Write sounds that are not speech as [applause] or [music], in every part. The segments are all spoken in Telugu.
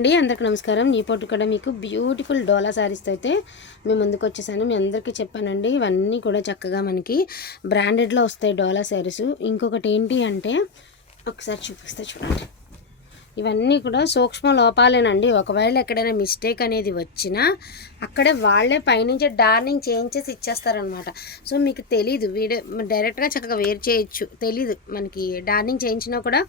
అండి అందరికి నమస్కారం. నీ పొట్టు కూడా మీకు బ్యూటిఫుల్ డోలా శారీస్తో అయితే మేము ముందుకు వచ్చేసాను. మీ అందరికీ చెప్పానండి ఇవన్నీ కూడా చక్కగా మనకి బ్రాండెడ్లో వస్తాయి డోలా శారీస్ ఇంకొకటి ఏంటి అంటే ఒకసారి చూపిస్తే చూడండి. ఇవన్నీ కూడా సూక్ష్మ లోపాలేనండి. ఒకవేళ ఎక్కడైనా మిస్టేక్ అనేది వచ్చినా అక్కడే వాళ్ళే పైనుంచి డార్నింగ్ చేయించేసి ఇచ్చేస్తారనమాట సో మీకు తెలీదు. వీడియో డైరెక్ట్గా చక్కగా వేరు చేయొచ్చు. తెలీదు మనకి డార్నింగ్ చేయించినా కూడా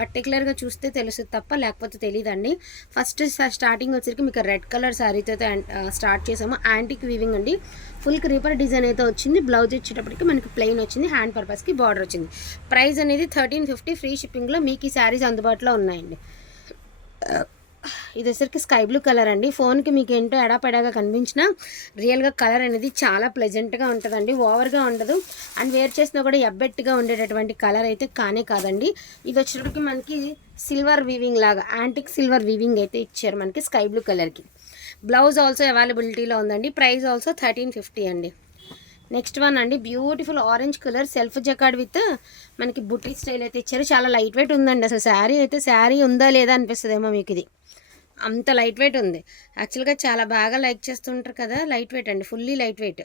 పర్టికులర్గా చూస్తే తెలుస్తుంది తప్ప లేకపోతే తెలియదండి ఫస్ట్ స్టార్టింగ్ వచ్చరికి మీకు రెడ్ కలర్ శారీతో అయితే స్టార్ట్ చేసాము. యాంటిక్ వీవింగ్ అండి. ఫుల్ క్రీపర్ డిజైన్ అయితే వచ్చింది. బ్లౌజ్ ఇచ్చేటప్పటికి మనకి ప్లెయిన్ వచ్చింది. హ్యాండ్ పర్పస్కి బార్డర్ వచ్చింది. ప్రైస్ అనేది థర్టీన్ ఫిఫ్టీ ఫ్రీ షిప్పింగ్లో మీకు ఈ శారీస్ అందుబాటులో ఉన్నాయండి. ఇది వచ్చరికి స్కై బ్లూ కలర్ అండి. ఫోన్కి మీకు ఏంటో ఎడాపెడాగా కనిపించినా రియల్గా కలర్ అనేది చాలా ప్లెజెంట్గా ఉంటుందండి. ఓవర్గా ఉండదు. అండ్ వేర్ చేసినా కూడా ఎబ్బెట్టుగా ఉండేటటువంటి కలర్ అయితే కానే కాదండి. ఇది వచ్చేటప్పటికి మనకి సిల్వర్ వీవింగ్ లాగా యాంటిక్ సిల్వర్ వీవింగ్ అయితే ఇచ్చారు మనకి స్కై బ్లూ కలర్కి. బ్లౌజ్ ఆల్సో అవైలబిలిటీలో ఉందండి. ప్రైస్ ఆల్సో థర్టీన్ ఫిఫ్టీ అండి. నెక్స్ట్ వన్ అండి beautiful orange colour self jacquard with మనకి బుట్టి స్టైల్ అయితే ఇచ్చారు. చాలా లైట్ వెయిట్ ఉందండి. అసలు శారీ అయితే శారీ ఉందా లేదా అనిపిస్తుందేమో మీకు ఇది. అంత లైట్ వెయిట్ ఉంది. యాక్చువల్గా చాలా బాగా లైక్ చేస్తుంటారు కదా లైట్ వెయిట్ అండి. ఫుల్లీ లైట్ వెయిట్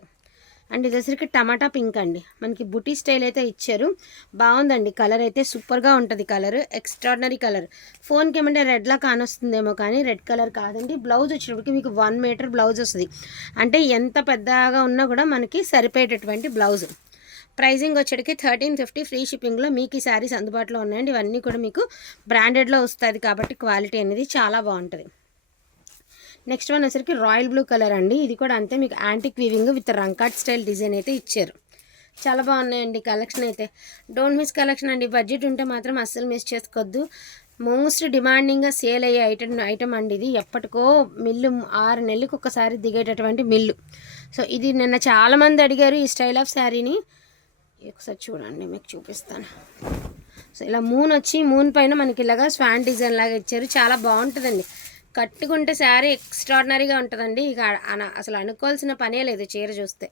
అండ్ ఇది టమాటా పింక్ అండి. మనకి బుటీ స్టైల్ అయితే ఇచ్చారు. బాగుందండి. కలర్ అయితే సూపర్గా ఉంటుంది కలర్ ఎక్స్ట్రాడినరీ కలర్ ఫోన్కి ఏమంటే రెడ్లా కానొస్తుందేమో కానీ రెడ్ కలర్ కాదండి. బ్లౌజ్ వచ్చినప్పటికి మీకు వన్ మీటర్ బ్లౌజ్ వస్తుంది. అంటే ఎంత పెద్దగా ఉన్నా కూడా మనకి సరిపోయేటటువంటి బ్లౌజ్ ప్రైజింగ్ వచ్చేటికి థర్టీన్ ఫిఫ్టీ ఫ్రీ షిప్పింగ్లో మీకు ఈ శారీస్ అందుబాటులో ఉన్నాయండి. ఇవన్నీ కూడా మీకు బ్రాండెడ్లో వస్తుంది కాబట్టి క్వాలిటీ అనేది చాలా బాగుంటుంది. నెక్స్ట్ వన్ వచ్చరికి రాయల్ బ్లూ కలర్ అండి. ఇది కూడా అంతే మీకు యాంటిక్ వీవింగ్ విత్ రంకాట్ స్టైల్ డిజైన్ అయితే ఇచ్చారు. చాలా బాగున్నాయండి కలెక్షన్ అయితే. డోంట్ మిస్ కలెక్షన్ అండి. బడ్జెట్ ఉంటే మాత్రం అస్సలు మిస్ చేసుకోవద్దు. మోస్ట్ డిమాండింగ్గా సేల్ అయ్యే ఐటమ్ ఐటమ్ అండి ఇది. ఎప్పటికో మిల్లు ఆరు నెలలకు ఒకసారి దిగేటటువంటి మిల్లు. సో ఇది నిన్న చాలామంది అడిగారు ఈ స్టైల్ ఆఫ్ శారీని. ఒకసారి చూడండి మీకు చూపిస్తాను. సో ఇలా మూన్ వచ్చి మూన్ పైన మనకి ఇలాగా స్వాన్ డిజైన్ లాగా ఇచ్చారు. చాలా బాగుంటుందండి. కట్టుకుంటే శారీ ఎక్స్ట్రాడినరీగా ఉంటుందండి. ఇక అన- అసలు అనుకోవాల్సిన పనే లేదు చీర చూస్తే.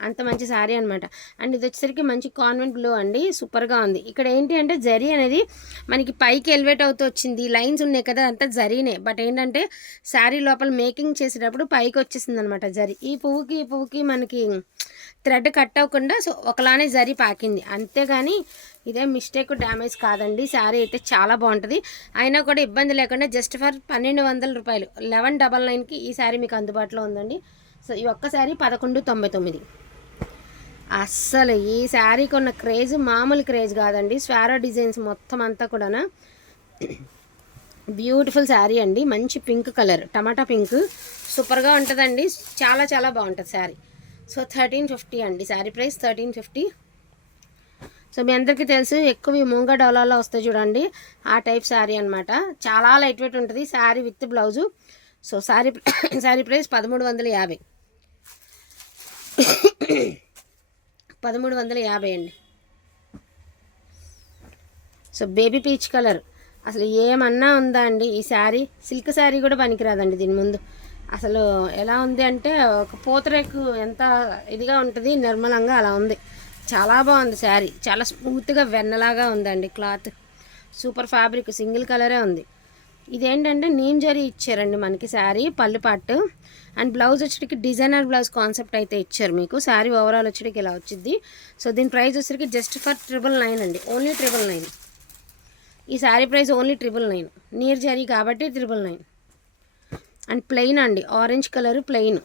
అంత మంచి శారీ అనమాట అండ్ ఇది వచ్చేసరికి మంచి కాన్వెంట్ బ్లూ అండి. సూపర్గా ఉంది. ఇక్కడ ఏంటి అంటే జరీ అనేది మనకి పైకి ఎలివేట్ అవుతూ వచ్చింది. లైన్స్ ఉన్నాయి కదా అంతా జరీనే. బట్ ఏంటంటే శారీ లోపల మేకింగ్ చేసేటప్పుడు పైకి వచ్చేసింది అనమాట జరీ. ఈ పువ్వుకి ఈ పువ్వుకి మనకి థ్రెడ్ కట్ అవ్వకుండా సో ఒకలానే జరీ పాకింది. అంతేగాని ఇదే మిస్టేక్ డ్యామేజ్ కాదండి. శారీ అయితే చాలా బాగుంటుంది. అయినా కూడా ఇబ్బంది లేకుండా జస్ట్ ఫర్ పన్నెండు వందల రూపాయలు లెవెన్ డబల్ నైన్కి ఈ శారీ మీకు అందుబాటులో ఉందండి. సో ఈ ఒక్క శారీ పదకొండు తొంభై తొమ్మిది. అస్సలు ఈ శారీకి ఉన్న క్రేజ్ మామూలు క్రేజ్ కాదండి. స్వారో డిజైన్స్ మొత్తం అంతా కూడా బ్యూటిఫుల్ శారీ అండి. మంచి పింక్ కలర్ టమాటా పింక్. సూపర్గా ఉంటుందండి. చాలా చాలా బాగుంటుంది శారీ. సో థర్టీన్ ఫిఫ్టీ అండి sari price thirteen fifty. So మీ అందరికీ తెలుసు ఎక్కువ ఈ మూంగ డోలాలో వస్తాయి చూడండి ఆ టైప్ శారీ అనమాట చాలా లైట్ వెయిట్ ఉంటుంది sari with blouse. So sari [coughs] sari price పదమూడు వందల యాభై. [coughs] పదమూడు వందల యాభై అండి. So baby peach colour. అసలు ఏమన్నా ఉందా అండి ఈ శారీ? సిల్క్ శారీ కూడా పనికిరాదండి దీని ముందు. అసలు ఎలా ఉంది అంటే ఒక పూతరేకు ఎంత ఇదిగా ఉంటుంది నిర్మలంగా అలా ఉంది. చాలా బాగుంది శారీ. చాలా స్మూత్గా వెన్నలాగా ఉందండి క్లాత్. సూపర్ ఫ్యాబ్రిక్ సింగిల్ కలరే ఉంది. ఇదేంటంటే నీమ్ జరీ ఇచ్చారండి మనకి శారీ పళ్ళు పట్టు అండ్ బ్లౌజ్ వచ్చేటికి డిజైనర్ బ్లౌజ్ కాన్సెప్ట్ అయితే ఇచ్చారు మీకు. శారీ ఓవరాల్ వచ్చేటికి ఇలా వచ్చింది. సో దీని ప్రైస్ వచ్చేసరికి జస్ట్ ఫర్ ట్రిపుల్ నైన్ అండి. Only triple nine. ఈ sari price only triple nine. నీర్ zari కాబట్టి ట్రిపుల్ నైన్. అండ్ ప్లెయిన్ అండి. Orange colour plain.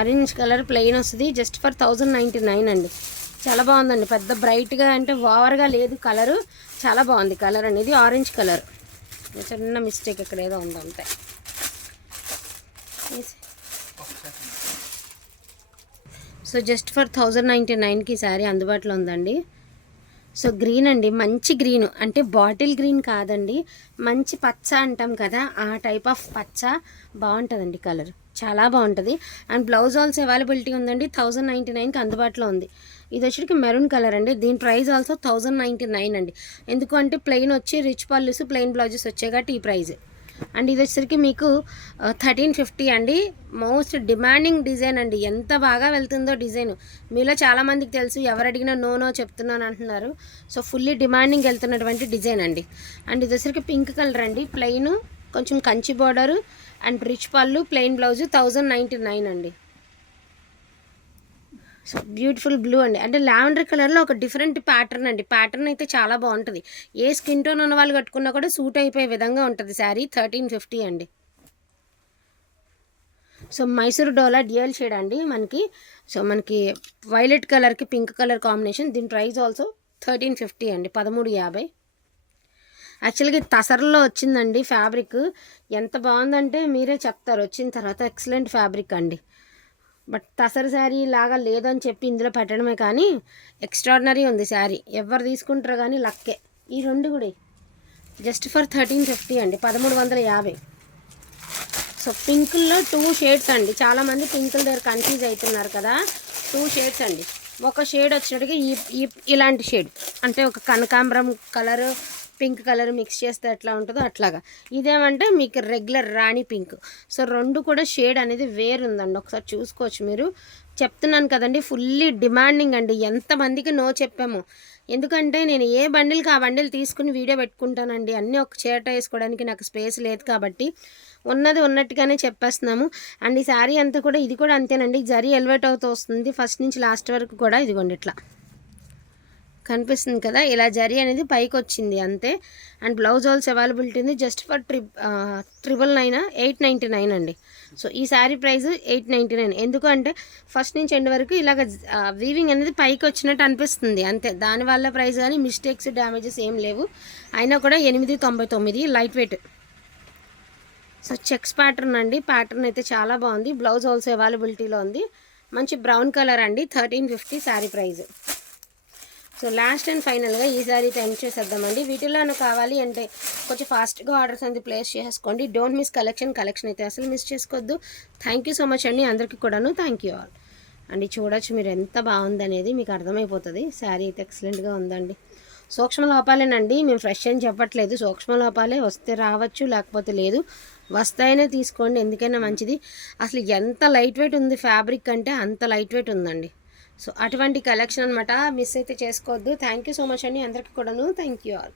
Orange colour plain వస్తుంది. Just for thousand ninety nine అండి. చాలా బాగుందండి. పెద్ద బ్రైట్గా అంటే ఓవర్గా లేదు కలరు. చాలా బాగుంది కలర్ అనేది ఆరెంజ్ కలర్. చిన్న మిస్టేక్ ఇక్కడ ఏదో ఉంది అంతే. So just for thousand ninety నైన్కి శారీ అందుబాటులో ఉందండి. సో గ్రీన్ అండి మంచి గ్రీన్. అంటే బాటిల్ గ్రీన్ కాదండి మంచి పచ్చ అంటాం కదా ఆ టైప్ ఆఫ్ పచ్చ బాగుంటుందండి కలర్. చాలా బాగుంటుంది. అండ్ బ్లౌజ్ ఆల్సో అవైలబిలిటీ ఉందండి థౌజండ్ నైంటీ నైన్కి అందుబాటులో ఉంది. ఇది వచ్చేటికి మెరూన్ కలర్ అండి దీని price also thousand ninety nine అండి. ఎందుకు అంటే ప్లెయిన్ వచ్చి రిచ్ పల్లెస్ ప్లెయిన్ బ్లౌజెస్ వచ్చాయి కాబట్టి ఈ ప్రైస్ అండ్ ఇది వచ్చేసరికి మీకు థర్టీన్ ఫిఫ్టీ అండి. మోస్ట్ డిమాండింగ్ డిజైన్ అండి. ఎంత బాగా వెళ్తుందో డిజైన్. మీలో చాలామందికి తెలుసు ఎవరు అడిగినా నో నో చెప్తున్నాను అంటున్నారు. సో ఫుల్లీ డిమాండింగ్ వెళ్తున్నటువంటి డిజైన్ అండి. అండ్ ఇది వచ్చరికి పింక్ కలర్ అండి. ప్లెయిన్ కొంచెం కంచి బార్డరు అండ్ రిచ్ పళ్ళు plain blouse thousand ninety nine అండి. సో బ్యూటిఫుల్ బ్లూ అండి. అంటే లావెండర్ కలర్లో ఒక డిఫరెంట్ ప్యాటర్న్ అండి. ప్యాటర్న్ అయితే చాలా బాగుంటుంది. ఏ స్కిన్ టోన్ ఉన్న వాళ్ళు కట్టుకున్నా కూడా సూట్ అయిపోయే విధంగా ఉంటుంది శారీ. థర్టీన్ ఫిఫ్టీ అండి. So Mysore Dola dual shade అండి మనకి. సో మనకి వైలెట్ కలర్కి పింక్ కలర్ కాంబినేషన్. దీని ప్రైస్ ఆల్సో థర్టీన్ ఫిఫ్టీ అండి. పదమూడు యాభై. యాక్చువల్గా ఇది తసర్లో వచ్చిందండి ఫ్యాబ్రిక్. ఎంత బాగుందంటే మీరే చెప్తారు. వచ్చిన తర్వాత ఎక్సలెంట్ ఫ్యాబ్రిక్ అండి. బట్ తసరి శారీ లాగా లేదని చెప్పి ఇందులో పెట్టడమే కానీ ఎక్స్ట్రాడినరీ ఉంది శారీ. ఎవరు తీసుకుంటారు కానీ లక్కే. ఈ రెండు కూడా జస్ట్ ఫర్ థర్టీన్ ఫిఫ్టీ అండి. పదమూడు వందల యాభై. సో పింకుల్లో టూ షేడ్స్ అండి. చాలామంది పింకుల దగ్గర కన్ఫ్యూజ్ అవుతున్నారు కదా. టూ షేడ్స్ అండి. ఒక షేడ్ వచ్చినట్టుగా ఈ ఈ ఇలాంటి షేడ్. అంటే ఒక కనకాంబరం కలర్ పింక్ కలర్ మిక్స్ చేస్తే ఎట్లా ఉంటుందో అట్లాగా. ఇదేమంటే మీకు రెగ్యులర్ రాణి పింక్. సో రెండు కూడా షేడ్ అనేది వేరు ఉందండి. ఒకసారి చూసుకోవచ్చు మీరు. చెప్తున్నాను కదండి ఫుల్లీ డిమాండింగ్ అండి. ఎంతమందికి నో చెప్పాము. ఎందుకంటే నేను ఏ బండిల్కి ఆ బండిల్ తీసుకుని వీడియో పెట్టుకుంటానండి. అన్నీ ఒక చేట వేసుకోవడానికి నాకు స్పేస్ లేదు కాబట్టి ఉన్నది ఉన్నట్టుగానే చెప్పేస్తున్నాము. అండ్ ఈ శారీ అంతా కూడా ఇది కూడా అంతేనండి. జరీ ఎలివేట్ అవుతూ వస్తుంది. ఫస్ట్ నుంచి లాస్ట్ వరకు కూడా ఇదిగోండి ఇట్లా. కనిపిస్తుంది కదా ఇలా జరీ అనేది పైకి వచ్చింది అంతే. అండ్ బ్లౌజ్ ఆల్స్ అవైలబిలిటీ ఉంది just for trip triple nine eight ninety nine అండి. సో ఈ sari price eight ninety nine. ఎందుకు అంటే ఫస్ట్ నుంచి ఎండ్ వరకు ఇలాగ వీవింగ్ అనేది పైకి వచ్చినట్టు అనిపిస్తుంది అంతే. దానివల్ల ప్రైస్ కానీ మిస్టేక్స్ డ్యామేజెస్ ఏం లేవు. అయినా కూడా ఎనిమిది తొంభై తొమ్మిది light weight so checks pattern అండి. ప్యాటర్న్ అయితే చాలా బాగుంది. బ్లౌజ్ ఆల్సో అవైలబిలిటీలో ఉంది. మంచి బ్రౌన్ కలర్ అండి. Thirteen fifty sari price. So last and ఫైనల్గా ఈ సారీ ఎండ్ చేసేద్దామండి. వీటిలోనూ కావాలి అంటే కొంచెం ఫాస్ట్గా ఆర్డర్స్ అనేది ప్లేస్ చేసుకోండి. Don't miss collection. కలెక్షన్ అయితే అసలు మిస్ చేసుకోవద్దు థ్యాంక్ యూ సో మచ్ అండి అందరికీ కూడాను. Thank you all. అండి చూడొచ్చు మీరు ఎంత బాగుంది అనేది మీకు అర్థమైపోతుంది. శారీ అయితే ఎక్సలెంట్గా ఉందండి. సూక్ష్మ లోపాలేనండి. మేము ఫ్రెష్ అని చెప్పట్లేదు. సూక్ష్మ లోపాలే వస్తే రావచ్చు లేకపోతే లేదు. వస్తాయనే తీసుకోండి. ఎందుకైనా మంచిది. అసలు ఎంత లైట్ వెయిట్ ఉంది ఫ్యాబ్రిక్ అంటే అంత లైట్ వెయిట్ ఉందండి. సో అటువంటి కలెక్షన్ అనమాట మిస్ అయితే చేసుకోవద్దు. థ్యాంక్ యూ సో మచ్ అండి. అందరికీ కూడాను. Thank you all